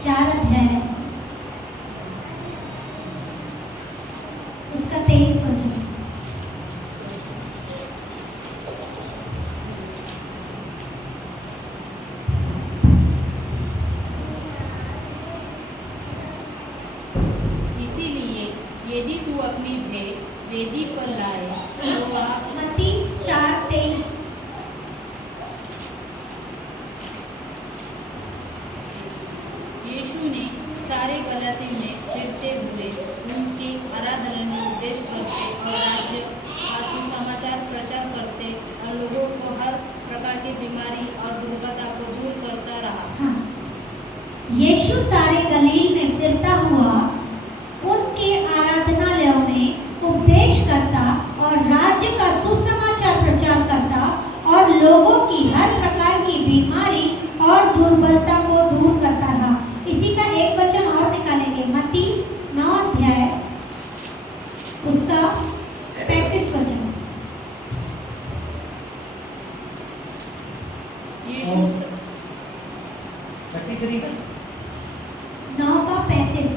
4 अध्याय है, उसका 23 वचन। इसीलिए यदि तू अपनी भेंट वेदी पर लाए तो वह मत्ती 4:23। यीशु ने सारे गलाती में फिरते हुए उनके आराधनालय उपदेश करते और राज्य का सुसमाचार प्रचार करते और लोगों को हर प्रकार की बीमारी और दुर्गता को दूर करता रहा। हाँ, यीशु सारे गलील में फिरता हुआ उनके आराधनालयों में उपदेश करता और राज्य का सुसमाचार प्रचार करता और लोगों की हर प्रकार की बीमारी और दुर्बलता को दूर करता रहा। इसी का एक वचन और निकालेंगे, मत्ती 9 अध्याय उसका 35 वचन। यीशु 9 का 35।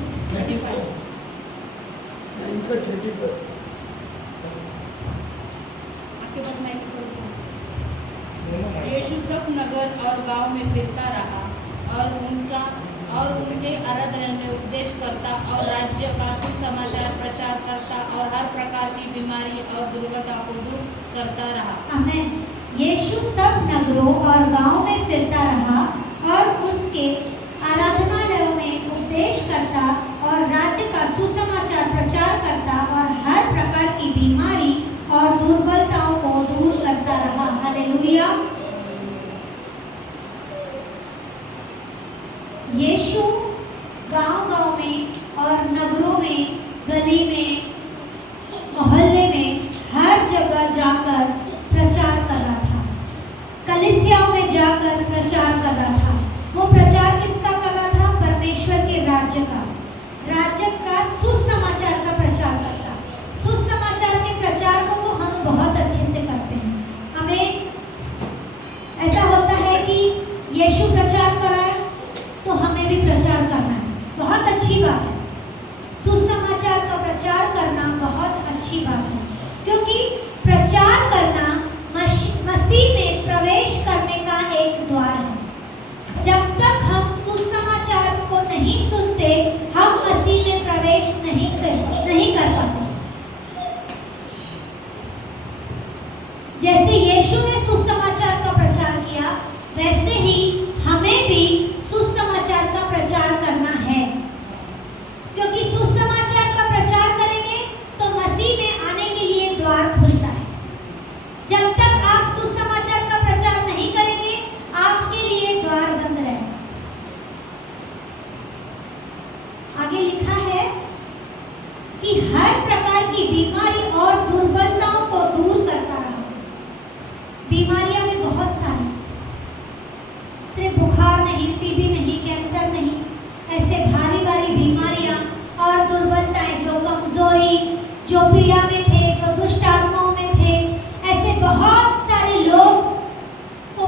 आपके पास माइक खोल दो। यीशु सब नगर और गांव में फिरता रहा और उनके आराधनालय में उपदेश करता और राज्य का सुसमाचार प्रचार करता और हर प्रकार की बीमारी और दुर्गता को दूर करता रहा। आमेन। यीशु सब नगरों और गांव में फिरता रहा और उसके आराधनालयों में उपदेश करता और राज्य का सुसमाचार प्रचार करता और हर प्रकार की बीमारी और दुर्बलताओं को दूर करता रहा। हालेलुया। यीशु गांव-गांव में और नगरों में, गली में, मोहल्ले में, हर जगह जाकर प्रचार कर रहा था। कलीसियाओं में जाकर प्रचार कर रहा था। वो प्रचार किसका कर रहा था? परमेश्वर के राज्य का सुसमाचार का प्रचार करता। सुसमाचार के प्रचार को तो हम बहुत अच्छे से करते हैं। हमें ऐसा होता है कि यीशु प्रचार कर रहा है तो हमें भी प्रचार करना है, बहुत अच्छी बात है। सुसमाचार का प्रचार करना बहुत अच्छी बात है, क्योंकि प्रचार करना मसीह में प्रवेश करने का एक द्वार है। जब तक हम सुसमाचार को नहीं सुनते, हम मसीह में प्रवेश नहीं कर पाते। जैसे यीशु ने सुसमाचार का प्रचार किया, वैसे ही हमें भी सुसमाचार का प्रचार करना है, क्योंकि सुसमाचार का प्रचार करेंगे तो मसीह में आने के लिए द्वार खुलता है। जब तक आप सुसमाचार का प्रचार नहीं करेंगे, आपके लिए द्वार बंद रहेगा। आगे लिखा है कि हर प्रकार की बीमारी और दुर्बलताओं को दूर करता रहा। बीमारियां भी बहुत सारी, सिर्फ बुखार नहीं, टीबी नहीं, कैंसर नहीं, ऐसे भारी भारी बीमारियां और दुर्बलताएं, जो कमजोरी, जो पीड़ा में थे, जो दुष्ट आत्माओं में थे, ऐसे बहुत सारे लोग को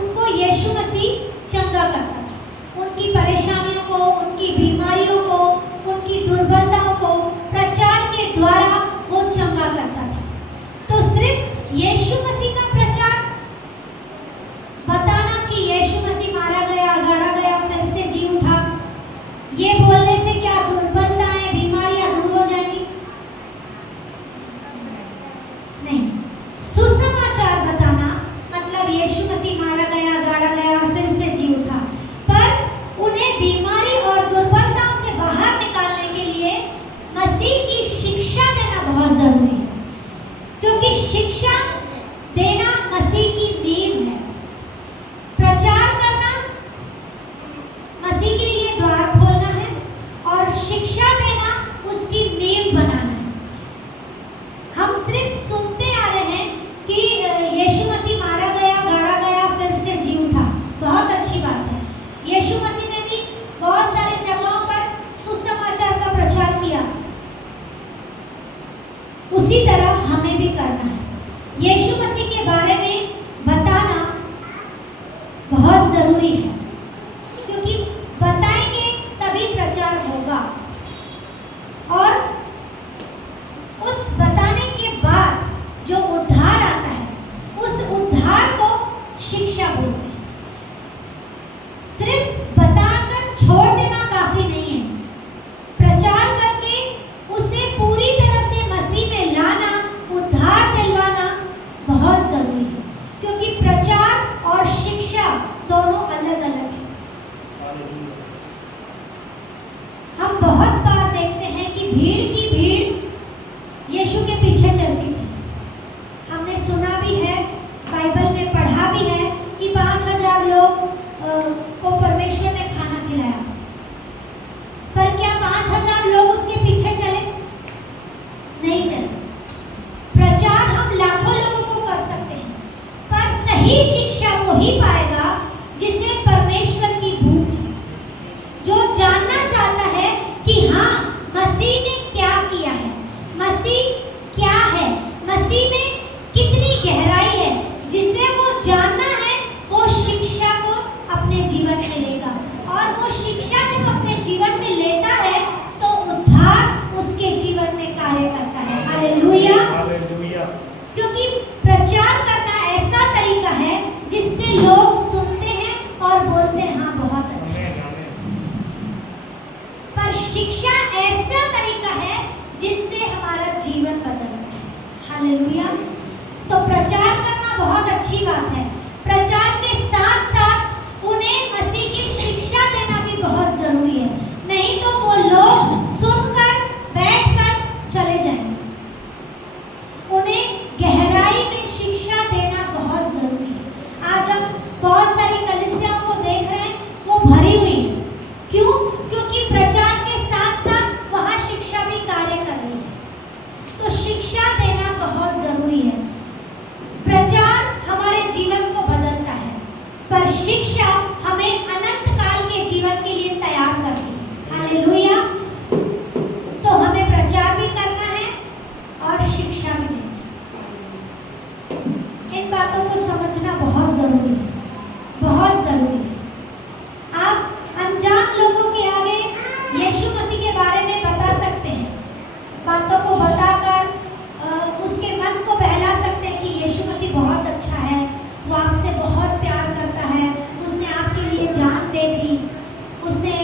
उनको यीशु मसीह चंगा करता था। उनकी परेशानियों को, उनकी बीमारियों को, उनकी दुर्बलताओं को प्रचार के द्वारा वो चंगा करता था। तो सिर्फ यीशु मसीह का प्रचार, बताना कि यीशु मसीह मारा गया, गाड़ा गया, फिर से जी उठा, ये बोलने से क्या दुर्बलताएं, बीमारियां दूर हो जाएंगी? नहीं। सुसमाचार बताना मतलब यीशु मसीह मारा गया, गाड़ा गया, फिर से जी उठा, पर उन्हें बीमारी और दुर्बलताओं से बाहर निकालने के लिए मसीह की शिक्षा देना बहुत जरूरी है, क्योंकि शिक्षा देना मसीह की नींव है। प्रचार करना मसीह के लिए द्वार खोलना है और शिक्षा देना उसकी नींव बनाना है। हम सिर्फ सुनते आ रहे हैं कि यीशु मसीह मारा गया, गाड़ा गया, फिर से जी उठा, बहुत अच्छी बात है। यीशु मसीह ने भी बहुत सारे जगहों पर सुसमाचार का प्रचार किया, उसी तरह हमें भी करना है। यीशु मसीह के बारे में बताना बहुत जरूरी है, क्योंकि बता सिर्फ बताकर छोड़ देना काफी नहीं है। प्रचार करके उसे पूरी तरह से मसीह में लाना, उद्धार दिलवाना बहुत जरूरी है, क्योंकि प्रचार और शिक्षा दोनों अलग अलग हैं। हम बहुत बार देखते हैं कि भीड़ की भीड़ यीशु के पीछे चलती थी। हमने सुना भी है, बाइबल में पढ़ा भी है कि 5000 लोग को परमेश्वर ने खाना खिलाया। पर क्या 5000 लोग उसके पीछे चले? नहीं चले। प्रचार हम लाखों लोगों को कर सकते हैं, पर सही शिक्षा वही पाएगा जिसे परमेश्वर की भूख है, जो जानना चाहता है कि हाँ, मसीह ने क्या किया है, मसीह क्या है, मसीह में कितनी गहराई है। जिसे वो जानना है वो शिक्षा को अपने जीवन में लेगा, और वो शिक्षा जब अपने जीवन में लेता है तो उद्धार उसके जीवन में कार्य करता है। हालेलुया। क्योंकि प्रचार करना ऐसा तरीका है जिससे लोग सुनते हैं और बोलते हैं हाँ बहुत अच्छा। पर शिक्षा ऐसा तरीका है जिससे हमारा जीवन बदलता है। हालेलुया। तो प्रचार करना बहुत अच्छी बात है। प्रचार के साथ साथ उन्हें मसीह की शिक्षा देना भी बहुत जरूरी है, नहीं तो वो लोग सुनकर बैठकर चले जाएंगे। उन्हें गहराई में शिक्षा देना बहुत जरूरी है। आज हम बहुत सारी कलीसियाओं को देख रहे हैं, वो भरी हुई है। क्यों? क्योंकि प्रचार के साथ साथ वहाँ शिक्षा भी कार्य कर रही है। तो शिक्षा देना बहुत जरूरी है। प्रचार हमारे जीवन को बदलता है, पर शिक्षा हमें अनंत काल के जीवन के लिए तैयार करती है। हालेलुया। तो हमें प्रचार भी करना है और शिक्षा भी देनी है। इन बातों को समझना बहुत जरूरी है, बहुत जरूरी है। आप अनजान लोगों के आगे यीशु मसीह के बारे में बता सकते हैं, बातों को बताकर उसके मन को बहला सकते हैं कि यीशु मसीह बहुत अच्छा है, वो आपसे बहुत प्यार करता है, उसने आपके लिए जान दे दी, उसने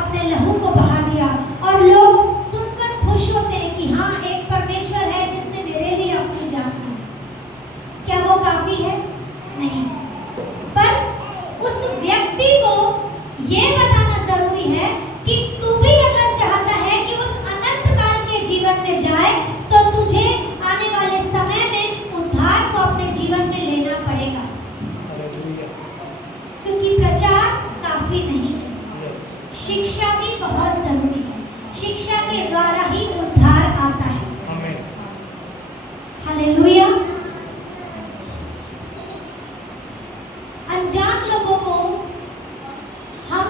अपने लहू को बहा दिया, और लोग सुनकर खुश होते हैं कि हाँ, एक परमेश्वर है जिसने मेरे लिए अपनी जान दी। क्या वो काफी है? नहीं। पर उस व्यक्ति को ये बताना जरूरी है कि तू भी अगर चाहता है कि उस अनंत काल के जीवन में जाए तो तुझे आने वाले समय में उद्धार को अपने जीवन में लेना पड़ेगा। क्योंकि प्रचार काफी नहीं है, शिक्षा भी बहुत जरूरी है। शिक्षा के द्वारा ही उद्धार आता है। हालेलुया। अनजान लोगों को हम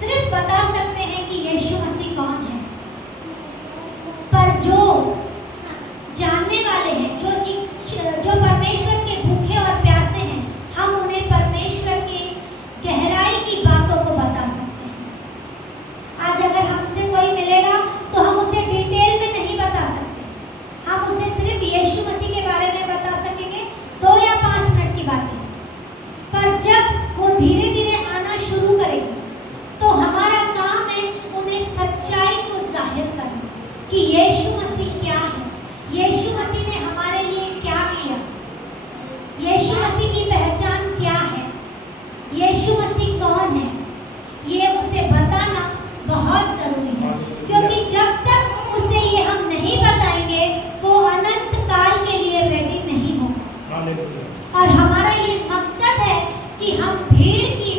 सिर्फ बता सकते हैं कि यीशु मसीह कौन है, पर जो जानने वाले हैं, जो परमेश्वर के भूखे और प्यासे हैं, हम उन्हें परमेश्वर के गहराई की बातों को बता सकते हैं। आज अगर हमसे कोई मिलेगा तो हम उसे डिटेल में नहीं बता सकते, हम उसे सिर्फ यीशु मसीह के बारे में बता सकेंगे, 2 या 5 मिनट की बातें। पर जब वो धीरे धीरे आना शुरू करेंगे तो हमारा काम है उन्हें सच्चाई को जाहिर करना कि यीशु मसीह क्या है, यीशु मसीह ने हमारे लिए क्या किया, यीशु मसीह की पहचान क्या है, यीशु मसीह कौन है, ये उसे बताना बहुत जरूरी है। क्योंकि जब तक उसे ये हम नहीं बताएंगे वो अनंत काल के लिए रेडी नहीं होगा। और हमारा ये मकसद है कि हम भीड़ की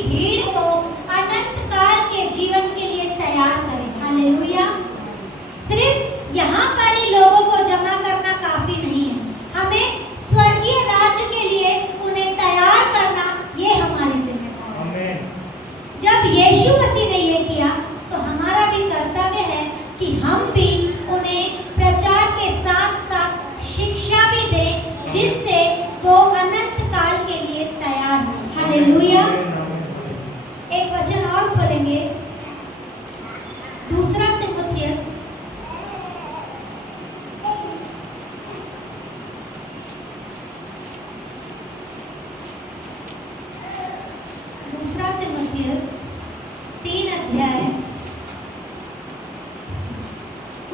दूसरा तीमुथियुस 3 अध्याय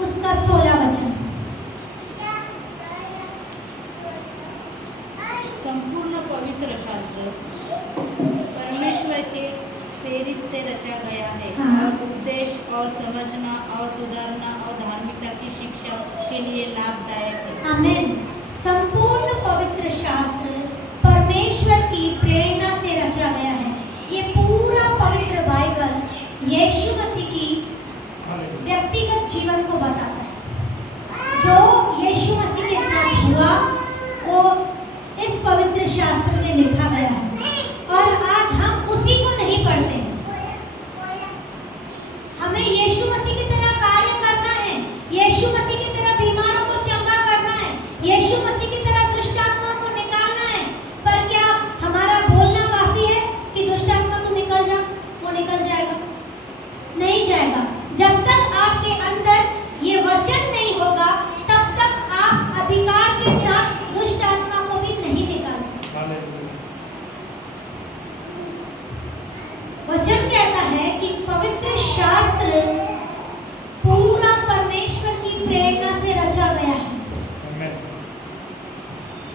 उसका 16 वचन। संपूर्ण पवित्र शास्त्र परमेश्वर के प्रेरित से रचा गया है हाँ। और उपदेश और समझना और सुधारना और धार्मिकता की शिक्षा के लिए लाभदायक है। आमीन। संपूर्ण पवित्र शास्त्र परमेश्वर की प्रेरणा से रचा गया है। ये पूरा पवित्र बाइबल यीशु मसीह की व्यक्तिगत जीवन को बताता है। जो यीशु मसीह के साथ हुआ वो इस पवित्र शास्त्र में लिखा गया है और आज हम उसी को नहीं पढ़ते हैं। हमें यीशु मसीह की तरह कार्य करना है, यीशु मसीह की तरह बीमारों को चंगा करना है, यीशु मसीह की तरह दुष्ट आत्माओं को निकालना है। पर क्या हमारा बोलना काफी है कि दुष्ट आत्मा तू निकल जा? वो निकल जाएगा? नहीं जाएगा। जब तक आपके अंदर ये वचन नहीं होगा तब तक आप अधिकार के साथ दुष्ट आत्मा को भी नहीं निकाल सकते। वचन कहता है कि पवित्र शास्त्र पूरा परमेश्वर की प्रेरणा से रचा गया है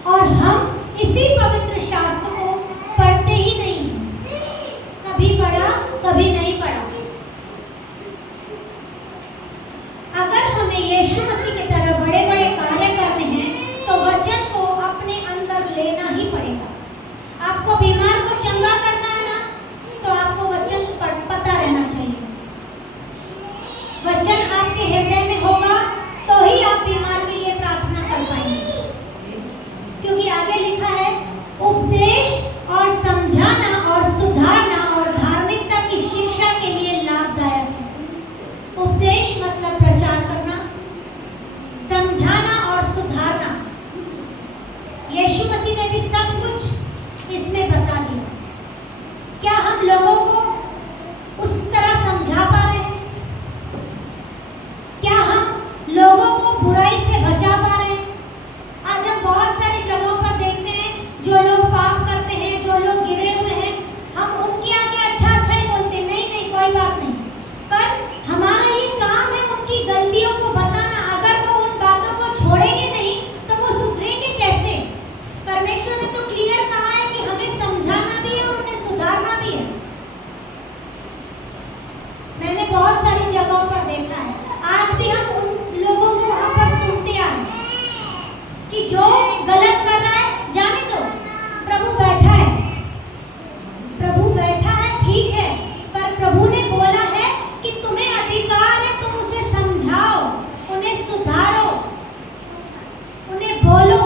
और हम इसी पवित्र शास्त्र को पढ़ते ही नहीं हैं। कभी पढ़ा कभी नहीं पढ़ा। अगर हमें यीशु मसीह की तरह बड़े बड़े कार्य करने हैं तो वचन को अपने अंदर लेना ही पड़ेगा। आपको बीमार को चंगा करना है ना, तो आपको वचन पता रहना चाहिए। वचन आपके हृदय में होगा तो ही आप बीमार के लिए प्रार्थना कर पाएंगे, क्योंकि आगे लिखा है उपदेश और समझाना और सुधारना और धार्मिकता की शिक्षा के लिए लाभदायक है। उपदेश मतलब प्रचार करना, समझाना और सुधारना। यीशु मसीह ने भी सब कुछ इसमें बता दिया। क्या हम लोगों को उस तरह समझा पा रहे हैं? क्या हम लोगों को बुराई से बचा पा रहे हैं? आज हम बहुत सारी जगहों पर देखते हैं जो लोग पाप करते हैं, जो लोग गिरे हुए हैं, हम उनके आगे अच्छा अच्छा ही बोलते हैं, नहीं नहीं कोई बात नहीं। पर हमारा ये काम है उनकी गलतियों को बताना। अगर वो उन बातों को छोड़ेंगे नहीं तो वो सुधरेंगे कैसे? परमेश्वर ने तो क्लियर कहा है कि हमें समझाना भी है और उन्हें सुधारना भी है। मैंने बहुत सारी जगहों पर देखा है, आज भी हम उन लोगों को वहां पर सुनते आए कि जो गलत कर रहा है जाने दो, प्रभु बैठा है, प्रभु बैठा है, ठीक है, पर प्रभु ने बोला है कि तुम्हें अधिकार है, तुम उसे समझाओ, उन्हें सुधारो, उन्हें बोलो।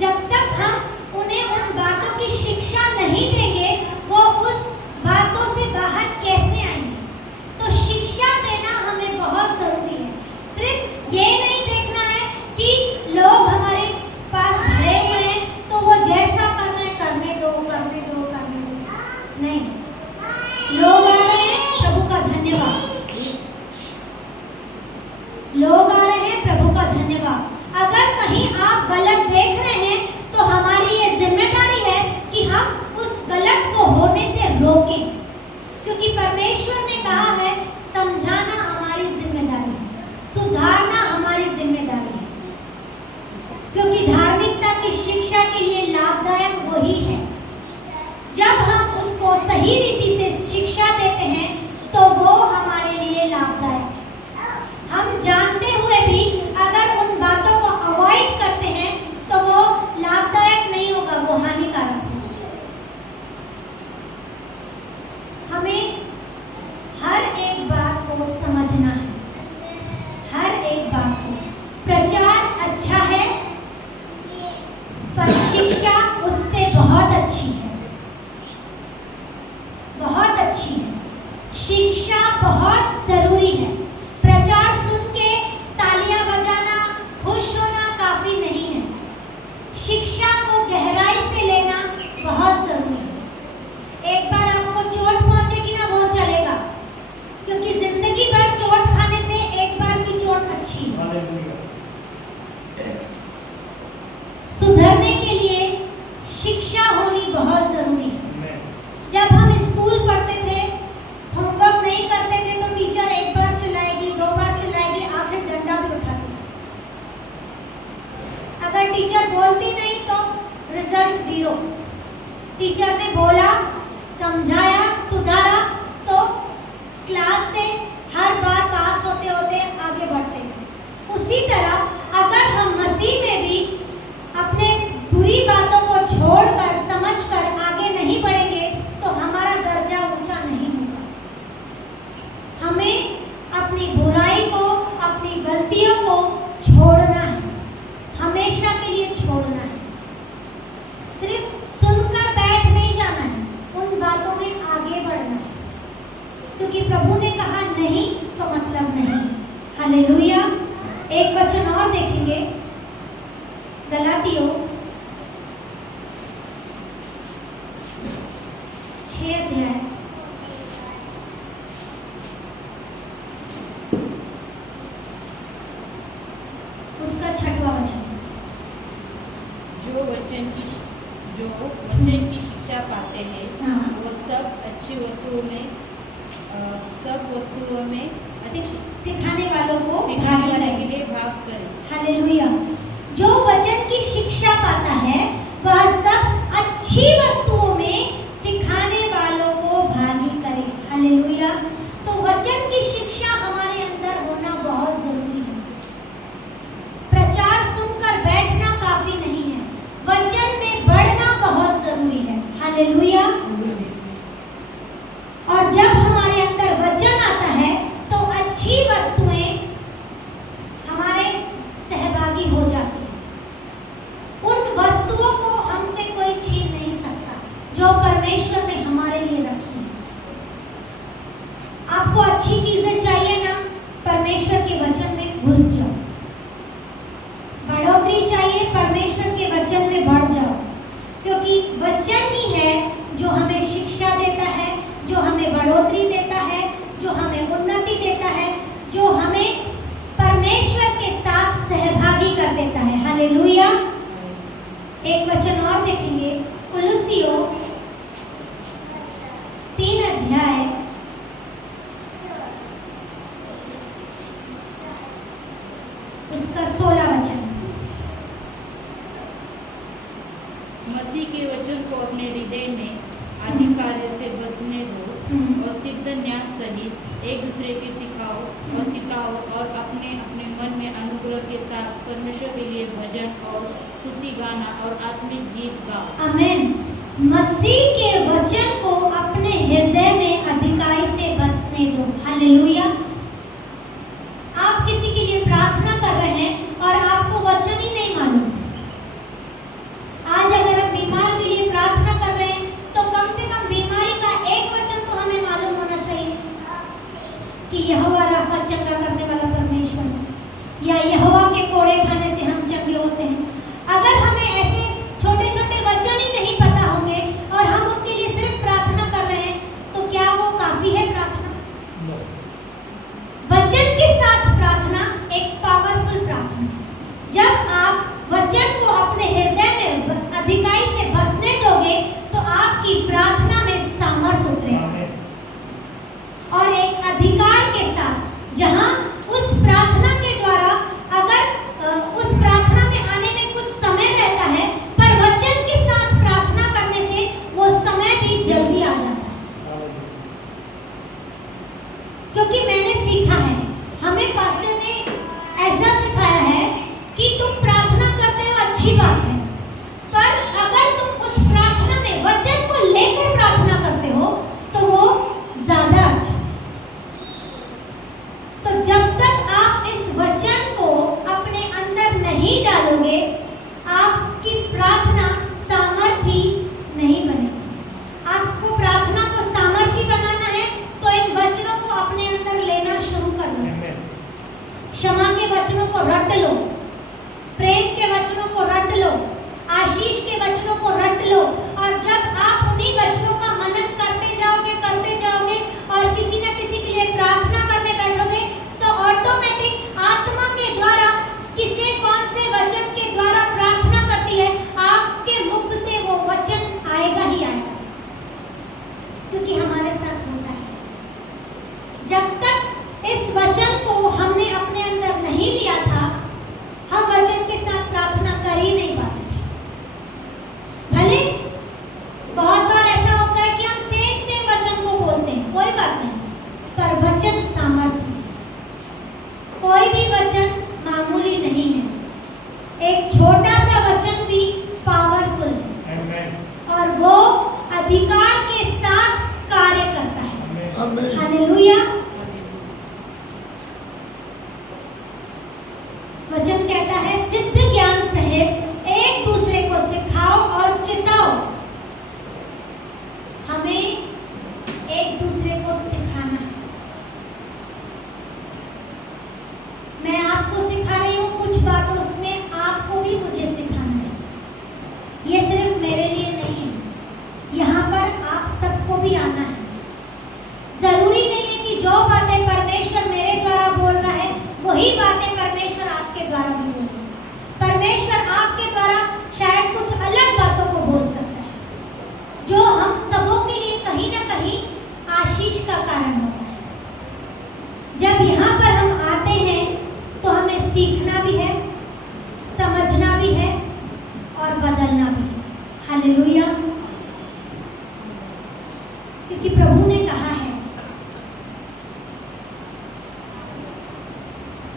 जब तक हम उन्हें उन बातों की शिक्षा नहीं देंगे वो उस बातों से बाहर कैसे आएंगे? तो शिक्षा देना हमें बहुत जरूरी है। सिर्फ ये नहीं देखना है कि लोग हमारे पास भरे हुए हैं तो वो जैसा करना है करने दो, करने दो, करने दो। नहीं, लोग आ रहे हैं, प्रभु का धन्यवाद। लोग आ रहे हैं, प्रभु का धन्यवाद। अगर कहीं आप गलत देख रहे हैं तो हमारी ये जिम्मेदारी है कि हम उस गलत को होने से रोकें, क्योंकि परमेश्वर ने कहा है समझाना हमारी जिम्मेदारी है, सुधारना हमारी जिम्मेदारी है, क्योंकि धार्मिकता की शिक्षा के लिए लाभदायक वही है। जब हम उसको सही रीति से शिक्षा देते हैं तो वो हमारे लिए लाभदायक है। हम जानते हुए भी अगर उन बातों को अवॉइड करते हैं तो वो लाभदायक नहीं होगा, वो हानिकारक है। हमें हर एक बात को समझना है, हर एक बात को। प्रचार अच्छा है पर शिक्षा उससे बहुत अच्छी है, बहुत अच्छी है। शिक्षा बहुत जरूरी है। प्रचार सुन के तालियां बजाना, खुश होना काफी नहीं है। शिक्षा को गहराई से लेना बहुत जरूरी है। एक बार आपको चोट पहुंचेगी ना, वो चलेगा, क्योंकि जिंदगी भर चोट खाने से एक बार की चोट अच्छी है। सुधरने के लिए शिक्षा होनी बहुत जरूरी है। जब हम एक वचन और देखेंगे, गलातियों 6 अध्याय उसका 6वां वचन। जो वचन की शिक्षा पाते हैं हाँ। वो सब वस्तुओं में सिखाने वालों को सिखाने वाले के लिए भाग करें। हालेलुया। जो वचन की शिक्षा पाता है वह सब अच्छी वस्तुओं में सिखाने वालों को भागी करे। हालेलुया। तो वचन की शिक्षा हमारे अंदर होना बहुत जरूरी है। प्रचार सुनकर बैठना काफी नहीं है, वचन में बढ़ना बहुत जरूरी है। हालेलुया। और जब हमारे अंदर वचन आता है तो अच्छी वस्तुएं हमारे सहभागी हो जाती हैं। उन वस्तुओं को हमसे कोई छीन नहीं सकता जो परमेश्वर ने हमारे लिए रखी है। आपको अच्छी चीजें चाहिए ना, परमेश्वर के वचन में घुस जाओ। बढ़ोतरी चाहिए, परमेश्वर के वचन में बढ़ जाओ, क्योंकि वचन ही है जो हमें शिक्षा देता है, जो हमें बढ़ोतरी देता है, जो हमें उन्नति देता है, जो हमें परमेश्वर के साथ सहभागी कर देता है। हालेलुया। एक वचन और देखेंगे, कुलुस्सियों 3 अध्याय उसका 16 वचन। मसीह के वचन को अपने हृदय में अधिकार्य से बसने दो और सिद्ध ज्ञान सहित एक दूसरे के सिखाओ और चिताओ और अपने अपने मन में अनुग्रह के साथ परमेश्वर के लिए भजन और स्तुति गाना और आत्मिक गीत गाओ। आमीन। मसीह के वचन को अपने हृदय में अधिकाई से बसने दो। हालेलुया। आप किसी के लिए प्रार्थना कर रहे हैं और आपको वचन ही नहीं मालूम। आज अगर हम बीमार के लिए प्रार्थना कर रहे हैं तो कम से कम बीमारी का एक वचन तो हमें मालूम होना चाहिए कि यहोवा राफा चंगा करने वाला परमेश्वर है, या यहोवा के कोड़े खाने से हम चंगे होते हैं। अगर हमें ऐसे छोटे छोटे वचन ही नहीं पता होंगे और हम उनके लिए सिर्फ प्रार्थना कर रहे हैं तो क्या वो काफी है प्रार्थना? वचन के साथ प्रार्थना एक पावरफुल प्रार्थना। जब आप वचन को अपने हृदय में अधिकाई से बसने दोगे तो आपकी प्रार्थना में सामर्थ उतरेगा, और एक अधिकार के साथ, जहां उस प्रार्थना के द्वारा अगर उस प्रार्थना में आने में कुछ समय रहता है, पर वचन के साथ प्रार्थना करने से वो समय भी जल्दी आ जाता है। क्योंकि मैंने सीखा है, हमें पास्टर ने ऐसा सिखाया है कि तुम प्रार्थना करते हो अच्छी बात है, पर अगर तुम उस प्रार्थना में वचन को लेकर प्रार्थना करते हो तो वो ज्यादा अच्छा। तो जब तक आप इस वचन को अपने अंदर नहीं डालोगे, आपकी प्रार्थना सामर्थी नहीं बनेगी। आपको प्रार्थना को सामर्थी बनाना है तो इन वचनों को अपने अंदर लेना शुरू कर लो। क्षमा के वचनों को रट लो, प्रेम के वचनों को रट लो, आशीष के वचनों को रट लो, और जब आप उन्हीं वचनों का मनन करते जाओगे और किसी न किसी के लिए प्रार्थना करने बैठोगे तो ऑटोमेटिक आत्मा के द्वारा किसी कौन से वचन के द्वारा प्रार्थना करती है, आपके मुख से वो वचन आएगा ही आएगा, क्योंकि हमारे साथ होता है। जब तक इस वचन को हमने अपने अंदर नहीं लिया था, हम वचन के साथ प्रार्थना कर ही नहीं पाते। भले बहुत बार ऐसा होता है कि हम सेम वचन को बोलते हैं, कोई बात नहीं, पर वचन सामर्थ्य है। कोई भी वचन मामूली नहीं है। एक छोटा सा वचन भी पावरफुल है और वो अधिकार के साथ कार्य वही बातें परमेश्वर आपके द्वारा भी बोलेगा। परमेश्वर आपके द्वारा शायद कुछ अलग बातों को बोल सकता है जो हम सबों के लिए कहीं ना कहीं आशीष का कारण होता है। जब यहाँ पर हम आते हैं तो हमें सीखना भी है, समझना भी है और बदलना भी है। हालेलुया। क्योंकि प्रभु ने कहा है,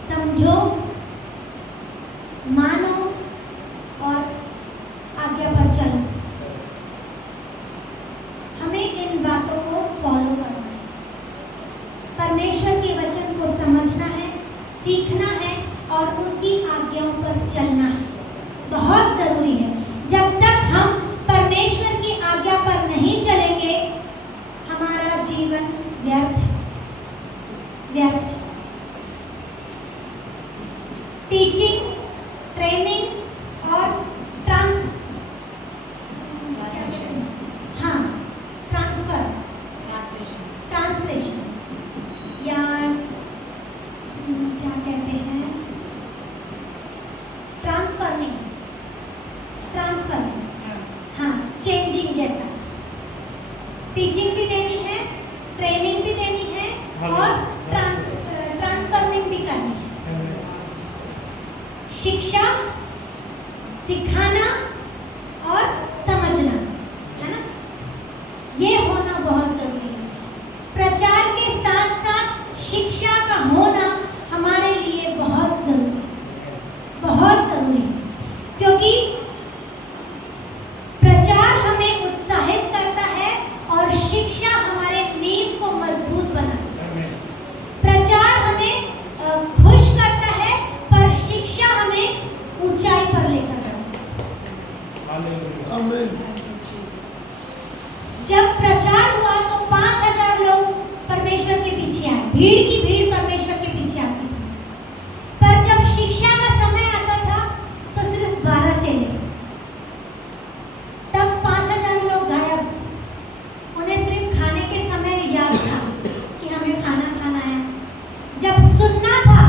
समझो, मानो और आज्ञा पर चलो। हमें इन बातों को फॉलो करना है, परमेश्वर के वचन को समझना है, सीखना है और उनकी आज्ञाओं पर चलना है। बहुत जरूरी है। जब तक हम परमेश्वर की आज्ञा पर नहीं चलेंगे, हमारा जीवन व्यर्थ है, व्यर्थ है। टीचिंग, ट्रेनिंग और ट्रांसफर ट्रांसलेशन या क्या कहते हैं, ट्रांसफर, हाँ, चेंजिंग जैसा। टीचिंग भी देनी है, ट्रेनिंग भी देनी है और ट्रांसफरिंग भी करनी है। शिक्षा, सिखाना और समझना, है ना, ये होना बहुत जरूरी है। प्रचार के साथ साथ शिक्षा का होना हमारे लिए बहुत जरूरी है, बहुत जरूरी है। क्योंकि प्रचार हमें उत्साहित करता है और शिक्षा हमारे नींव को मजबूत बनाती है। प्रचार हमें खुश करता है पर शिक्षा हमें ऊंचाई पर लेकर जाता है। जब प्रचार हुआ तो 5000 लोग परमेश्वर के पीछे आए, भीड़ की भीड़ परमेश्वर के पीछे आती थी। पर जब शिक्षा का समय आता था तो सिर्फ 12 चेले, तब 5000 लोग गायब। उन्हें सिर्फ खाने के समय याद था कि हमें खाना खाना है। जब सुनना था,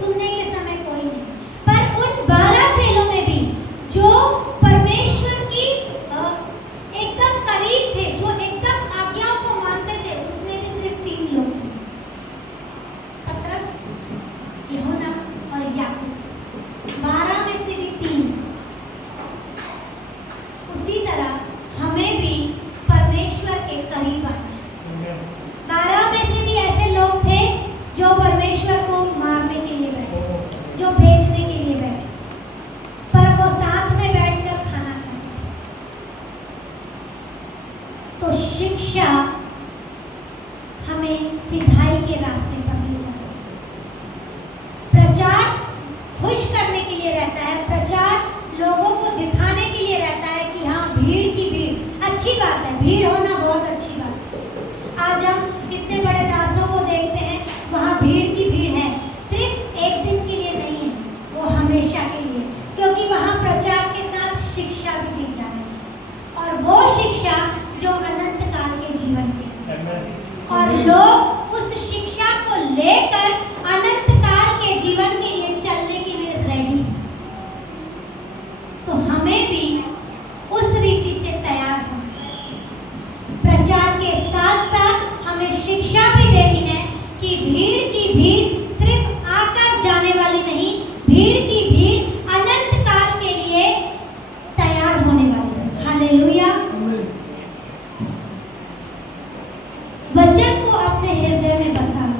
सुनने के समय कोई नहीं। पर उन 12 चेलों में भी जो परमेश्वर की एकदम करीब थे, जो एकदम आज्ञाओं को मानते थे, उसमें भी सिर्फ 3 लोग थे, पतरस, यूहन्ना और याकूब। 12 में से भी 3। उसी तरह हमें भी परमेश्वर के करीब आना है। 12 में से भी ऐसे लोग थे जो परमेश्वर को मारने के लिए बैठे, जो बेचने के लिए बैठे, पर वो साथ में बैठकर खाना खाते। तो शिक्षा हमें सिधाई के रास्ते पर ले जाती है। प्रचार खुश करने के लिए रहता है, प्रचार लोगों को दिखाने के लिए रहता है कि हाँ, भीड़ की भीड़ अच्छी बात है, भीड़ होना बहुत अच्छी बात है। आज हम इतने बड़े दासों को देखते हैं, वहाँ भीड़ की भीड़ है, सिर्फ एक दिन के लिए नहीं है, वो हमेशा के लिए, क्योंकि वहाँ प्रचार के साथ शिक्षा भी दी जा रही है, और वो शिक्षा जो अनंत काल के जीवन की है। और लोग उस शिक्षा को लेकर अनंत काल के जीवन के लिए चलने के लिए रेडी हैं। तो हमें भी उस रीति से तैयार होना है। प्रचार के साथ साथ हमें शिक्षा भी देनी है कि भीड़ की भीड़ सिर्फ आकर जाने वाली नहीं, भीड़ की भीड़ अनंत काल के लिए तैयार होने वाली है। हालेलुया। वचन को अपने हृदय में बसा लो।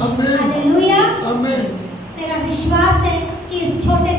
हालेलुया। आमीन। मेरा विश्वास है कि इस छोटे